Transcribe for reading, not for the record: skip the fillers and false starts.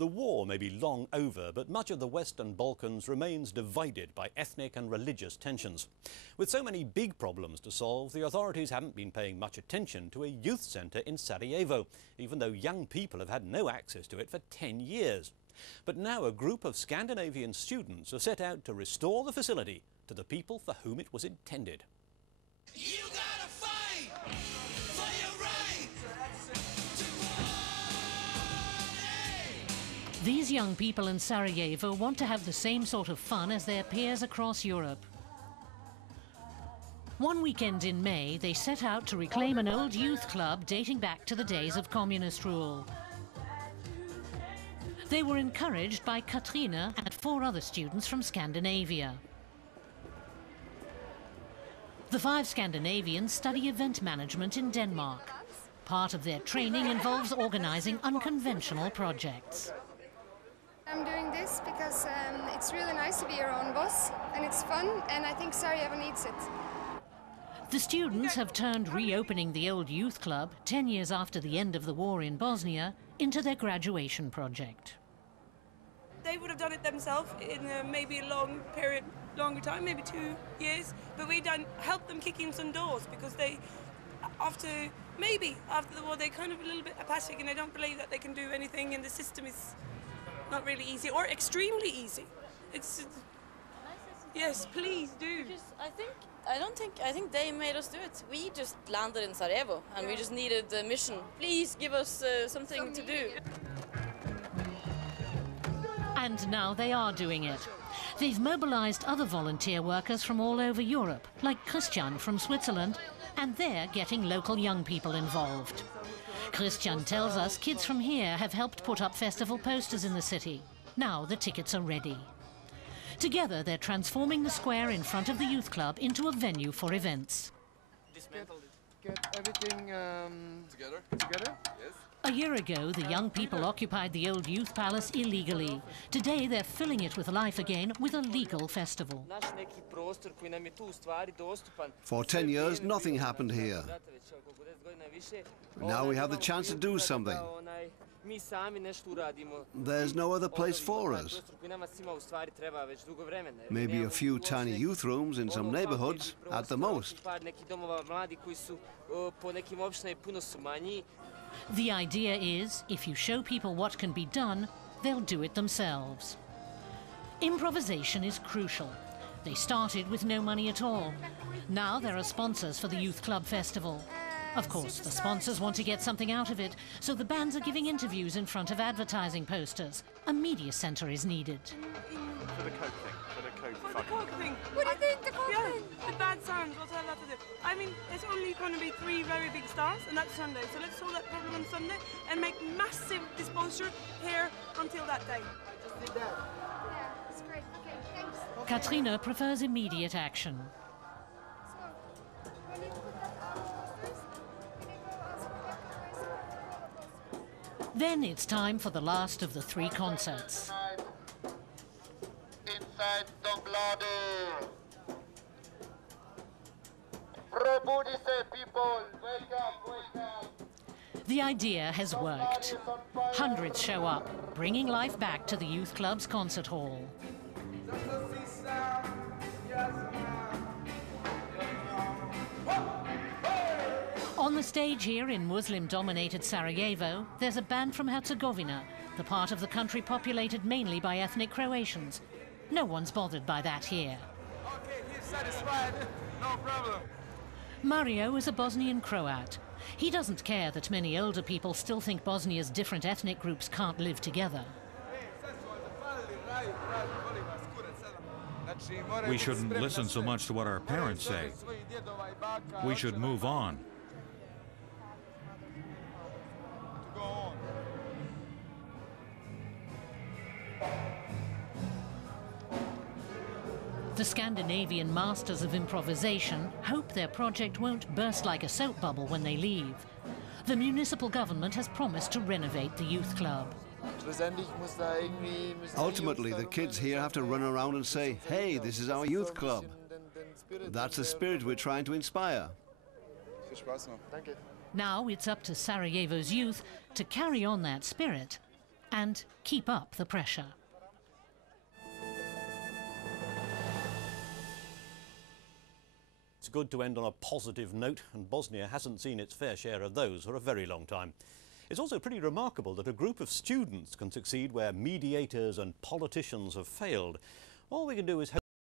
The war may be long over, but much of the Western Balkans remains divided by ethnic and religious tensions. With so many big problems to solve, the authorities haven't been paying much attention to a youth centre in Sarajevo, even though young people have had no access to it for 10 years. But now a group of Scandinavian students have set out to restore the facility to the people for whom it was intended. You gotta fight for your right to party. These young people in Sarajevo want to have the same sort of fun as their peers across Europe. One weekend in May, they set out to reclaim an old youth club dating back to the days of communist rule. They were encouraged by Katrina and 4 other students from Scandinavia. The 5 Scandinavians study event management in Denmark. Part of their training involves organising unconventional projects. I'm doing this because it's really nice to be your own boss, and it's fun, and I think Sarajevo needs it. The students have turned reopening the old youth club 10 years after the end of the war in Bosnia into their graduation project. They would have done it themselves in maybe a longer time, maybe 2 years. But we helped them kick in some doors because after the war, they're kind of a little bit apathic and they don't believe that they can do anything, and the system is not really easy or extremely easy. Yes, please do. Because I think they made us do it. We just landed in Sarajevo and we just needed a mission. Please give us something to do. And now they are doing it. They've mobilised other volunteer workers from all over Europe, like Christian from Switzerland, and they're getting local young people involved. Christian tells us kids from here have helped put up festival posters in the city. Now the tickets are ready. Together they're transforming the square in front of the youth club into a venue for events. Get everything together? Yes. A year ago, the young people occupied the old youth palace illegally. Today, they're filling it with life again with a legal festival. For 10 years, nothing happened here. Now we have the chance to do something. There's no other place for us. Maybe a few tiny youth rooms in some neighborhoods, at the most. The idea is, if you show people what can be done, they'll do it themselves. Improvisation is crucial. They started with no money at all. Now there are sponsors for the Youth Club Festival. Of course, the sponsors want to get something out of it, so the bands are giving interviews in front of advertising posters. A media centre is needed. For the Coke thing. For the Coke thing. What do you think, the Coke thing? The bad sounds, what's that have to do? I mean, there's only going to be 3 very big stars, and that's Sunday. So let's solve that problem on Sunday and make massive disposal here until that day. Just need that. Yeah, that's great. Okay, thanks. Katrina prefers immediate action. So, when you put that on the posters, can you go ask for that? Then it's time for the last of the 3 concerts. Inside Donglade. Probudite people, wake up, wake up. The idea has worked. Hundreds show up, bringing life back to the youth club's concert hall. On the stage here in Muslim-dominated Sarajevo, there's a band from Herzegovina, the part of the country populated mainly by ethnic Croatians. No one's bothered by that here. Okay, he's satisfied. No problem. Mario is a Bosnian Croat. He doesn't care that many older people still think Bosnia's different ethnic groups can't live together. We shouldn't listen so much to what our parents say. We should move on. The Scandinavian masters of improvisation hope their project won't burst like a soap bubble when they leave. The municipal government has promised to renovate the youth club. Ultimately, the kids here have to run around and say, hey, this is our youth club. That's the spirit we're trying to inspire. Now it's up to Sarajevo's youth to carry on that spirit and keep up the pressure. It's good to end on a positive note, and Bosnia hasn't seen its fair share of those for a very long time. It's also pretty remarkable that a group of students can succeed where mediators and politicians have failed. All we can do is hope